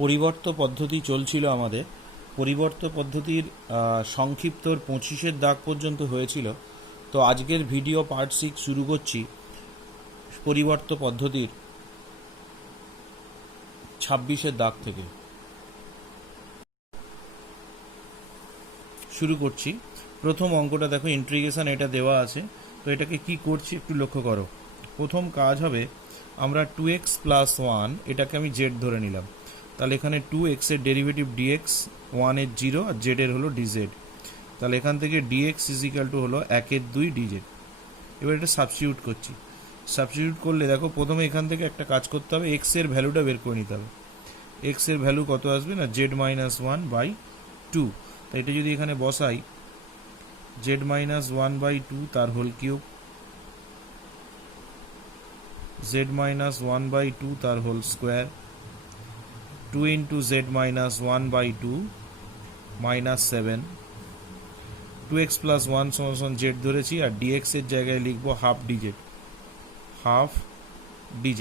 পরিবর্ত পদ্ধতি চলছিল আমাদের। পরিবর্ত পদ্ধতির সংক্ষিপ্তর 25-এর দাগ পর্যন্ত হয়েছিল। তো আজকের ভিডিও পার্ট 6 শুরু করছি পরিবর্ত পদ্ধতির 26-এর দাগ থেকে। শুরু করছি। প্রথম অঙ্কটা দেখো, ইন্টিগ্রেশন এটা দেওয়া আছে। তো এটাকে কি করছি একটু লক্ষ্য করো। প্রথম কাজ হবে, আমরা 2x + 1 এটাকে আমি জেড ধরে নিলাম। তাহলে এখানে 2x এর ডেরিভেটিভ dx, 1 এর 0 আর z এর হলো dz। তাহলে এখান থেকে dx হলো 1 এর 2 dz। এবার এটা সাবস্টিটিউট করছি। সাবস্টিটিউট করলে দেখো, প্রথমে এখান থেকে একটা কাজ করতে হবে, x এর ভ্যালুটা বের করে নিতে হবে। x এর ভ্যালু কত আসবে না, z-1/2। তো এটা যদি এখানে বসাই, z-1/2 তার হোল কিউব, z-1/2 তার whole square, 2 × z-1/2 -7, 2x + 1 = z ধরেছি, আর dx এর জায়গায় লিখবো হাফ dz।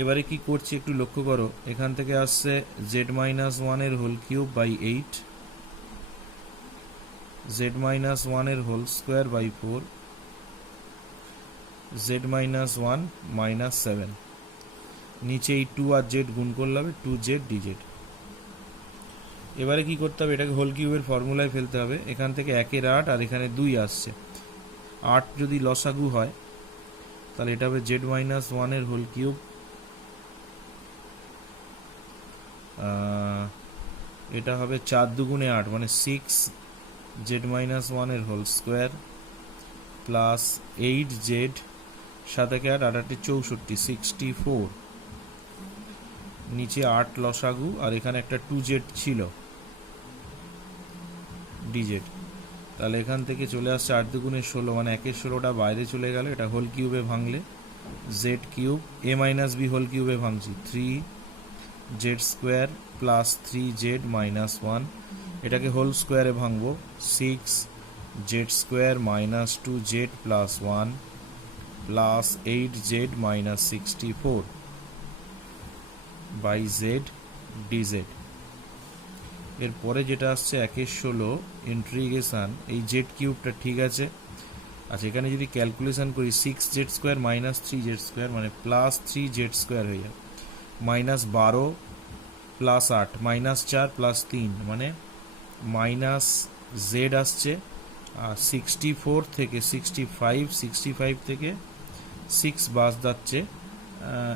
এবারে কি করছি একটু লক্ষ্য করো, এখান থেকে আসছে z-1 এর হোল কিউব বাই 8, z-1 এর হোল স্কোয়ার বাই 4, z-1 -7। নিচে এই 2 আর z গুণ করলে হবে 2z dz। এবারে কি করতে হবে, এটাকে হোল কিউবের ফর্মুলায় ফেলতে হবে। এখান থেকে 1 এর 8 আর এখানে 2 আসছে, 8 যদি লসাগু হয় তাহলে এটা হবে z-1 এর হোল কিউব, এটা হবে 4 দুগুণে 8 মানে 6 z-1 এর হোল স্কোয়ার প্লাস 8z, 7 × 8 = 64, 64। নিচে 8 লসাগু আর এখানে একটা 2z ছিল dz। তাহলে এখান থেকে চলে আসছে 8 দুগুণে 16 মানে 1 এর 16টা বাইরে চলে গেল। এটা হোল কিউবে ভাঙলে z³ a - b হোল কিউবে ভাঙছি, 3z² প্লাস 3z - 1। এটাকে হোল স্কোয়ারে ভাঙবো, 6z² - 2z plus 1 plus 8z - 64 by z dz। এরপরে যেটা আসছে 1 এর 16 ইন্টিগ্রেশন, এই z³ ঠিক আছে। আচ্ছা, এখানে যদি ক্যালকুলেশন করি 6z² - 3z² মানে প্লাস 3z² হয়ে যায়, -12 প্লাস 8 -4 প্লাস 3 মানে মাইনাস z আসছে। আর 64 থেকে 65 থেকে 6 বাদ যাচ্ছে,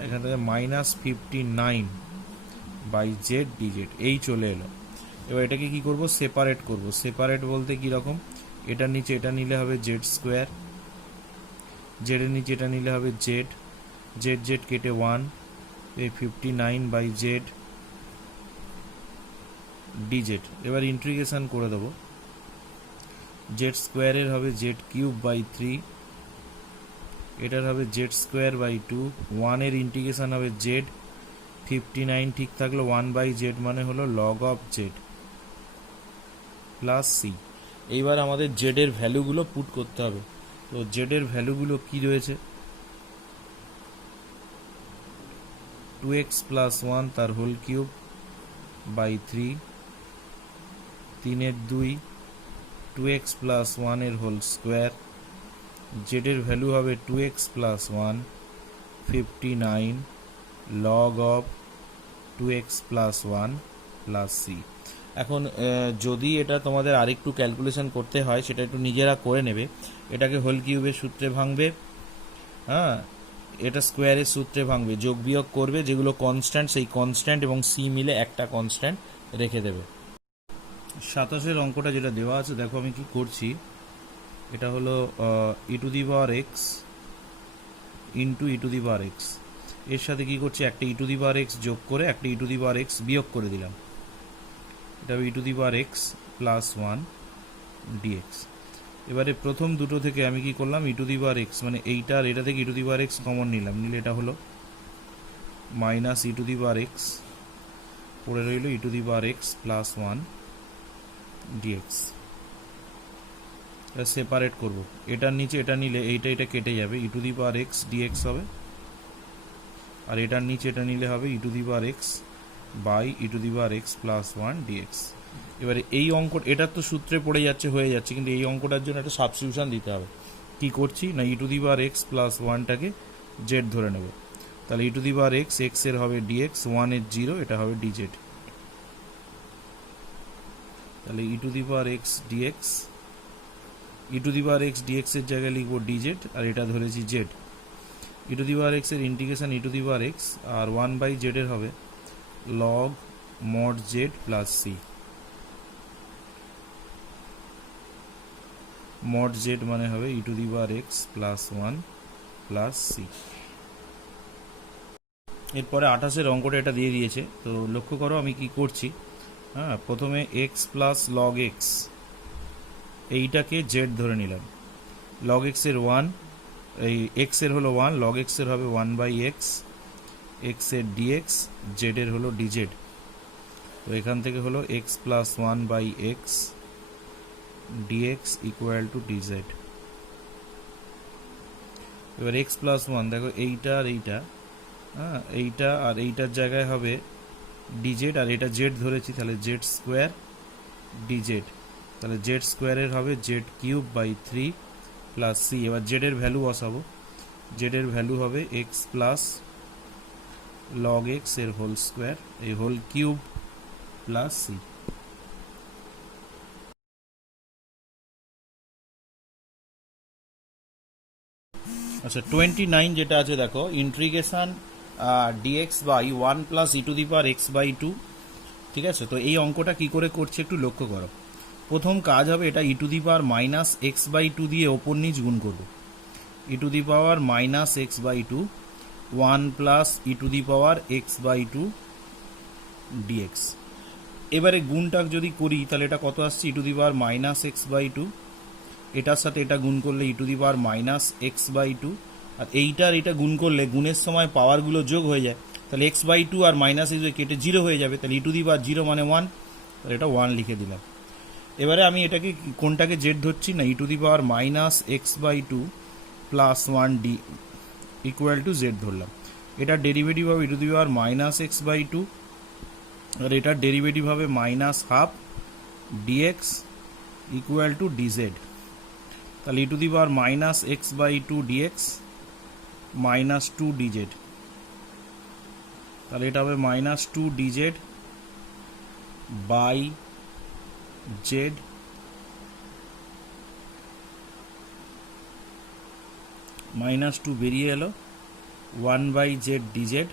এখান থেকে -59 বাই z dz এই চলে এলো। এবার এটাকে কি করব, সেপারেট করব। সেপারেট বলতে কি রকম, এটার নিচে এটা নিলে হবে z², z এর নিচে এটা নিলে হবে z, z কেটে 1, এই 59 বাই z dz। এবার ইন্টিগ্রেশন করে দেবো, z² এর হবে z³ বাই 3, এটার হবে z² বাই 2, 1 এর ইন্টিগ্রেশন হবে z, 59 ঠিক থাকলো 1/z মানে হলো log of z plus c। এইবার আমাদের z এর ভ্যালুগুলো পুট করতে হবে। তো z এর ভ্যালুগুলো কি রয়েছে, 2x + 1 তার হোল কিউব বাই 3, 3 এর 2, 2x + 1 এর হোল স্কোয়ার, z এর ভ্যালু হবে 2x + 1 59 log of 2x + 1 plus c। এখন যদি এটা তোমাদের আরেকটু ক্যালকুলেশন করতে হয় সেটা একটু নিজেরা করে নেবে। এটাকে হোল কিউবের সূত্রে ভাঙবে, হ্যাঁ, এটা স্কোয়ারের সূত্রে ভাঙবে, যোগ বিয়োগ করবে, যেগুলো কনস্ট্যান্ট সেই কনস্ট্যান্ট এবং c মিলে একটা কনস্ট্যান্ট রেখে দেবে। 27-এর অঙ্কটা যেটা দেওয়া আছে দেখো আমি কি করছি, এটা হলো e⁻x ইন্টু e⁻x। এর সাথে কি করছি, একটা e⁻x যোগ করে একটা e⁻x বিয়োগ করে দিলাম, এটা হবে e⁻x প্লাস 1 dx। এবারে প্রথম দুটো থেকে আমি কি করলাম, e⁻x মানে এইটা আর এটা থেকে e⁻x কমন নিলাম, নিলে এটা হলো মাইনাস e⁻x, পড়ে রইল e⁻x প্লাস 1 dx। সেপারেট করব, এটার নিচে এটা নিলে এটা কেটে যাবে, e⁻x dx হবে, আর এটার নিচে এটা নিলে হবে e⁻x by e to the power x plus one dx. এবারে এই অঙ্ক, এটার তো সূত্রে পড়ে যাচ্ছে, হয়ে যাচ্ছে, কিন্তু এই অঙ্কটার জন্য একটা সাবস্টিটিউশন দিতে হবে। কি করছি না, e to the power x plus ওয়ানটাকে জেড ধরে নেব। তাহলে e to the power x, x এর হবে ডিএক্স, ওয়ানের জিরো, এটা হবে ডিজেড। তাহলে e to the power x dx, e to the power x dx এর জায়গায় লিখবো ডিজেড, আর এটা ধরেছি z. E to the power x এর integration e to the power x, আর ওয়ান বাই জেড এর হবে log mod Z plus c. Mod z মানে হবে e to the power x plus one plus c. এরপরে 28-এর অঙ্কটা এটা দিয়ে দিয়েছে, তো লক্ষ্য করো আমি কি করছি। হ্যাঁ, প্রথমে এক্স প্লাস লগ এক্স, এইটাকে জেড ধরে নিলাম। লগ এক্স এর ওয়ান, এই এক্স এর হলো ওয়ান, লগ এক্স এর হবে ওয়ান বাই এক্স, এক্স এর ডিএক্স, জেড এর হলো ডিজেড। তো এখান থেকে হলো x plus one by x dx equal to dz. এবার এক্স প্লাস ওয়ান, দেখো এইটা আর এইটা, হ্যাঁ এইটা আর এইটার জায়গায় হবে ডিজেড, আর এটা জেড ধরেছি, তাহলে জেড স্কোয়ার ডিজেড। তাহলে জেড স্কোয়ারের হবে z cube by three plus c. এবার জেডের ভ্যালু বসাবো, জেডের ভ্যালু হবে এক্স প্লাস লগ এক্স এর হোল স্কোয়ার, এই হোল কিউব প্লাস সি। আচ্ছা 29 যেটা আছে দেখো, integration dx by one plus e to the power x by two. ঠিক আছে, তো এই অঙ্কটা কি করে করছে একটু লক্ষ্য করো। প্রথম কাজ হবে, এটা e to the power minus x by two দিয়ে ওপর নিচ গুণ করবো। E to the power minus x by two, one plus e to the power x by two dx. এবারে গুণটা যদি করি তাহলে এটা কত আসছে, e to the power minus x by two, এটার সাথে এটা গুণ করলে e to the power minus x by two, আর এইটার এটা গুণ করলে গুণের সময় পাওয়ারগুলো যোগ হয়ে যায়, তাহলে এক্স বাই টু আর মাইনাস এক্স কেটে জিরো হয়ে যাবে, তাহলে e to the power zero মানে ওয়ান, তাহলে এটা ওয়ান লিখে দিলাম। এবারে আমি এটাকে কোনটাকে জেড ধরছি না, e to the power minus x by two plus one d equal to z ধরলাম। এটার ডেরিভেটিভ হবে e to the power minus x by two, আর এটার ডেরিভেটিভ হবে minus half dx equal to dz. তাহলে e to the power minus x by two dx minus two dz, তাহলে এটা হবে minus two dz by z minus two বেরিয়ে এলো, one by z dz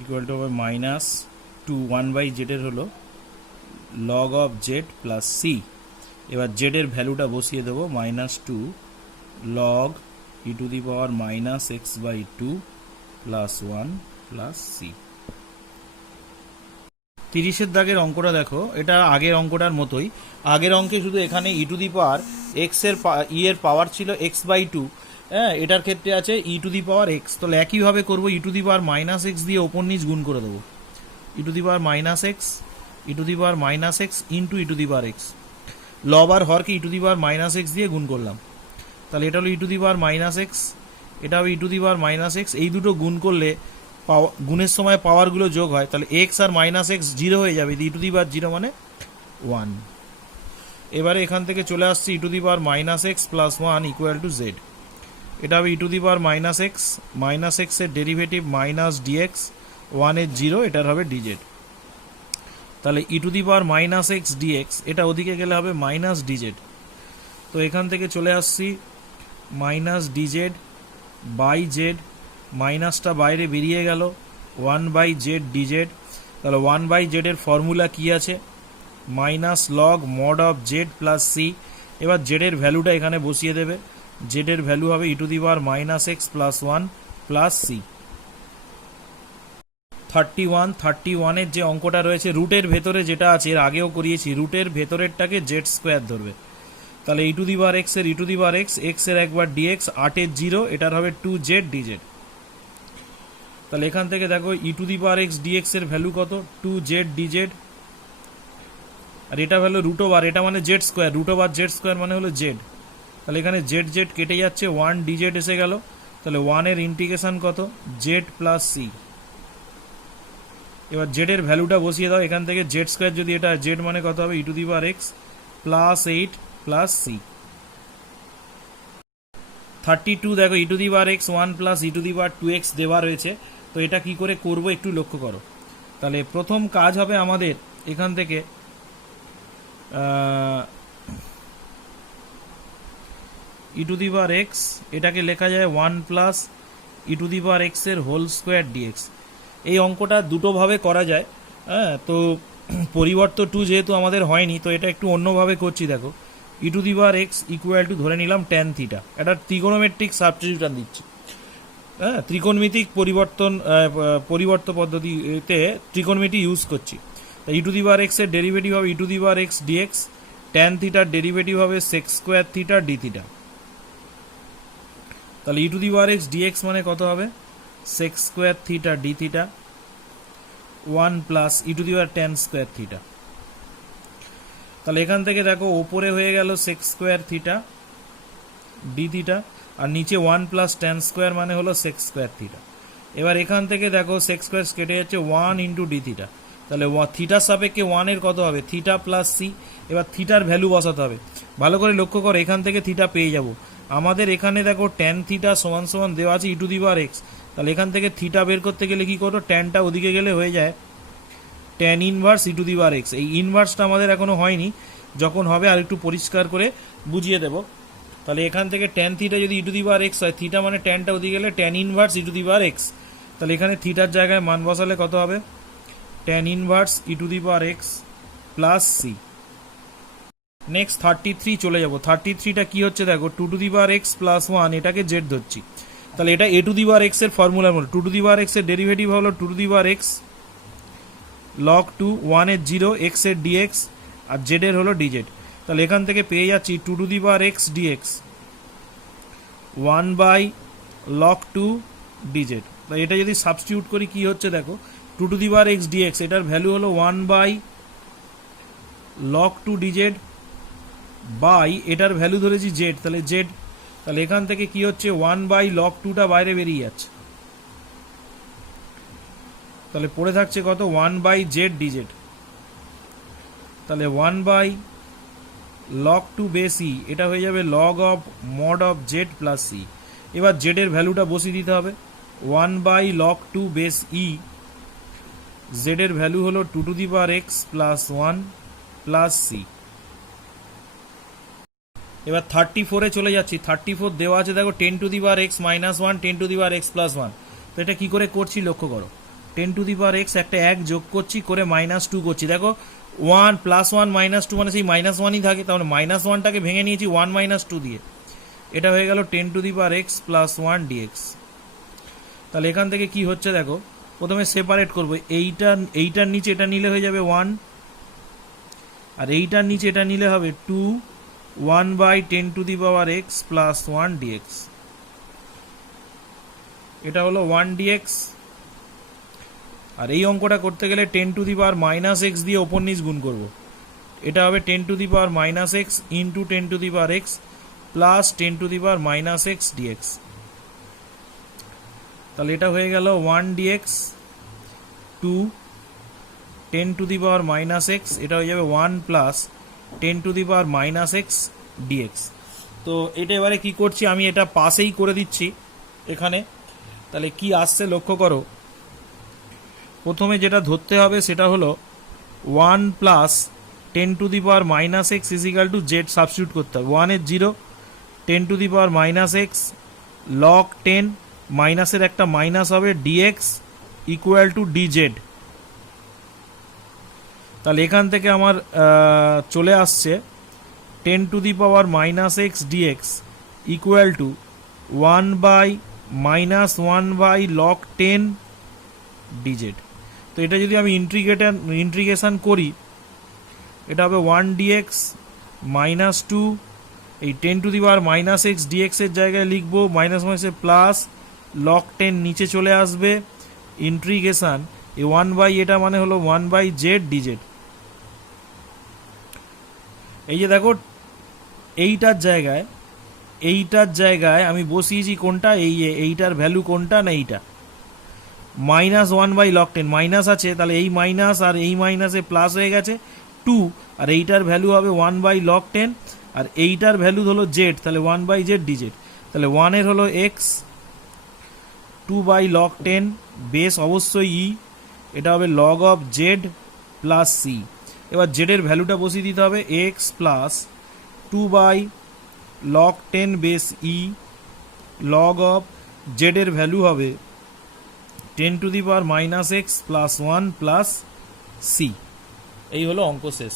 equal to হবে minus two, one by জেডের হলো log of z plus c. এবার জেডের ভ্যালুটা বসিয়ে দেবো, minus two log e to the power minus x by two plus one plus c. 30-এর দাগের অঙ্কটা দেখো, এটা আগের অঙ্কটার মতোই। আগের অঙ্কে শুধু এখানে ই টু দি পাওয়ার এক্স এর ই এর পাওয়ার ছিল এক্স বাই টু, হ্যাঁ এটার ক্ষেত্রে আছে ই টু দি পাওয়ার এক্স। তাহলে একইভাবে করবো, e to the power minus x দিয়ে ওপর নিচ গুণ করে দেবো, e to the power minus x, e to the power minus x into e to the power x. লব আর হরকে e to the power minus x দিয়ে গুণ করলাম, তাহলে এটা হলো e to the power minus x, এটা হবে e to the power minus x. এই দুটো গুণ করলে গুণের সময় পাওয়ারগুলো যোগ হয়, তাহলে এক্স আর মাইনাস এক্স জিরো হয়ে যাবে, e to the power zero মানে ওয়ান। এবারে এখান থেকে চলে আসছে e to the power minus x plus one equal to z. এটা হবে e to the power minus x এর ডেরিভেটিভ মাইনাস ডিএক্স, ওয়ানের জিরো, এটার হবে ডিজেড। তাহলে e to the power minus x dx, এটা ওদিকে গেলে হবে মাইনাস ডিজেড। তো এখান থেকে চলে আসছি মাইনাস ডিজেড বাই জেড, মাইনাসটা বাইরে বেরিয়ে গেল, ওয়ান বাই জেড ডিজেড। তাহলে ওয়ান বাই জেডের ফর্মুলা কি আছে, minus log mod of z plus c. এবার জেডের ভ্যালুটা এখানে বসিয়ে দেবে, জেডের ভ্যালু হবে e to the power minus x plus one plus c. 31-এর যে অঙ্কটা রয়েছে, রুটের ভেতরে যেটা আছে, এর আগেও করিয়েছি, রুটের ভেতরেরটাকে জেড স্কোয়ার ধরবে। তাহলে e to the power x এর e to the power x, x এর একবার ডিএক্স, 8-এর জিরো, এটার হবে টু জেড ডিজেড। তাহলে এখান থেকে দেখো e to the power x dx এর ভ্যালু কত, টু জেড ডিজেড, আর এটা ভ্যালু রুট ওভার, এটা মানে z square, root over z square মানে হলো জেড। তাহলে এখানে জেড জেড কেটে যাচ্ছে, ওয়ান ডিজেড এসে গেল, তাহলে 1-এর ইন্টিগ্রেশন কত, জেড প্লাস সি। এবার জেড এর ভ্যালুটা বসিয়ে দাও, এখান থেকে জেড স্কোয়ার যদি এটা জেড মানে কত হবে, e⁻x প্লাস 8 প্লাস সি। 32 দেখো e⁻x 1 প্লাস e⁻2x দেওয়া রয়েছে, তো এটা কি করে করব একটু লক্ষ্য করো। তাহলে প্রথম কাজ হবে আমাদের এখান থেকে e⁻x এটাকে লেখা যায় 1 প্লাস e⁻x এর হোল স্কোয়ার ডিএক্স। এই অঙ্কটা দুটোভাবে করা যায়, হ্যাঁ। তো পরিবর্ত টু যেহেতু আমাদের হয়নি, তো এটা একটু অন্যভাবে করছি। দেখো e⁻x ইকুয়াল টু ধরে নিলাম ট্যান থিটা, এটা ত্রিকোণোমেট্রিক সাবস্টিটিউশন দিচ্ছি, হ্যাঁ। ত্রিকোণমিতিক পরিবর্তন পদ্ধতিতে ত্রিকোণমিতি ইউজ করছি। তাই e⁻x এর ডেরিভেটিভ হবে e⁻x dx, ট্যান থিটার ডেরিভেটিভ হবে sec square theta d theta. তাহলে e⁻x dx মানে কত হবে, sec square theta d theta 1 plus e⁻tan square theta. তাহলে এখান থেকে দেখো ওপরে হয়ে গেল sec square theta d theta, আর নিচে 1 প্লাস ট্যান স্কোয়ার মানে হলো সেক স্কোয়ার থিটা। এবার এখান থেকে দেখো সেক স্কোয়ার কেটে যাচ্ছে 1 ইন্টু ডি থিটা, তাহলে থিটার সাপেক্ষে 1 এর কত হবে, থিটা প্লাস সি। এবার থিটার ভ্যালু বসাতে হবে, ভালো করে লক্ষ্য করো, এখান থেকে থিটা পেয়ে যাব। আমাদের এখানে দেখো ট্যান থিটা সমান সমান দেওয়া আছে e⁻x, তাহলে এখান থেকে থিটা বের করতে গেলে কি করো, ট্যানটা ওদিকে গেলে হয়ে যায় ট্যান ইনভার্স e⁻x। এই ইনভার্সটা আমাদের এখনো হয়নি, যখন হবে আর একটু পরিষ্কার করে বুঝিয়ে দেব। তাহলে এখান থেকে ট্যান থিটা যদি e⁻x হয়, থিটা মানে ট্যানটা ওদিকে গেলে ট্যান ইনভার্স e⁻x, তাহলে এখানে থিটার জায়গায় মান বসালে কত হবে, tan inverse e⁻x plus c. Next 33 চলে যাব। 33টা কি হচ্ছে দেখো, 2⁻x প্লাস 1, এটাকে জেড ধরছি, তাহলে এটা a⁻x এর ফর্মুলার মতো। 2⁻x এর ডেরিভেটিভ হলো 2⁻x log 2, 1 এর 0, x এর dx, আর z এর হলো dz। তাহলে এখান থেকে পেয়ে যাচ্ছি 2⁻x dx 1 by log 2 dz। তাই এটা যদি সাবস্টিটিউট করি কি হচ্ছে দেখো, 2⁻x dx এটার ভ্যালু হলো 1 বাই log 2 dz বাই এটার ভ্যালু ধরেছি z, তাহলে z। তাহলে এখান থেকে কি হচ্ছে 1 বাই log 2টা বাইরে বেরিয়ে যাচ্ছে, তাহলে পড়ে থাকছে কত, 1 বাই জেড ডিজেড। তাহলে 1 বাই log 2 বেস ই, এটা হয়ে যাবে log of mod of z plus c. এবার জেড এর ভ্যালুটা বসিয়ে দিতে হবে, 1 by log 2 base e, z এর ভ্যালু হলো 2⁻x প্লাস 1 প্লাস সি। এবার 34-এ চলে যাচ্ছি। 34 দেওয়া আছে দেখো 10⁻x মাইনাস 1, 10⁻x প্লাস 1। তো এটা কি করে করছি লক্ষ্য করো, 10⁻x একটা 1 যোগ করছি, করে -2 করছি। দেখো 1 প্লাস 1 -2 মানে সেই -1ই থাকে, তাহলে -1টাকে ভেঙে নিয়েছি 1 -2 দিয়ে, এটা হয়ে গেল 10⁻x প্লাস 1 dx। তাহলে এখান থেকে কি হচ্ছে দেখো, প্রথমে সেপারেট করবো, এইটার নিচে এটা নিলে হয়ে যাবে 1, আর এইটার নিচে এটা নিলে হবে 2, 1 বাই 10⁻x প্লাস 1 dx। এটা হলো 1 dx। আর এই অঙ্কটা করতে গেলে 10⁻−x দিয়ে ওপর নিচ গুণ করব, এটা হবে 10⁻−x into 10⁻x plus 10⁻−x dx। তাহলে এটা হয়ে গেল 1 dx 2 10⁻−x, এটা হয়ে যাবে 1 প্লাস 10⁻−x dx। তো এটা এবারে কি করছি, আমি এটা পাশেই করে দিচ্ছি এখানে। তাহলে কি আসছে লক্ষ্য করো, প্রথমে যেটা ধরতে হবে সেটা হলো 1 plus 10⁻−x equal to z substitute করতে হবে। 1 এর 0, 10⁻−x log 10, মাইনাসের একটা মাইনাস হবে dx ইকুয়াল টু dz। তাহলে এখান থেকে আমার চলে আসছে 10⁻−x dx equal to 1 by -1 by log 10 dz। তো এটা যদি আমি ইন্টিগ্রেশন করি, এটা হবে 1 dx -2, এই 10⁻−x dx এর জায়গায় লিখবো মাইনাস মাইনাসে প্লাস, log 10 নিচে চলে আসবে, ইন্টিগ্রেশন এই 1 বাই এটা মানে হলো 1 বাই জেড ডিজেড। এই যে দেখো এইটার জায়গায় এইটার জায়গায় আমি বসিয়েছি কোনটা, এইটার ভ্যালু কোনটা না এইটা, minus one by log ten, minus আছে তাহলে এই মাইনাস আর এই মাইনাসে প্লাস হয়ে গেছে 2, আর এইটার ভ্যালু হবে 1 বাই লক টেন, আর এইটার ভ্যালু হলো জেড, তাহলে 1 বাই জেড ডিজেড, তাহলে 1 এর হলো x, 2 by log ten, base অবশ্যই ই, এটা হবে log of z plus c. এবার জেডের ভ্যালুটা বসিয়ে দিতে হবে x plus 2 by log ten base e, log of জেডের ভ্যালু হবে 10 to the power minus x plus 1 plus c. এই হলো অঙ্ক শেষ।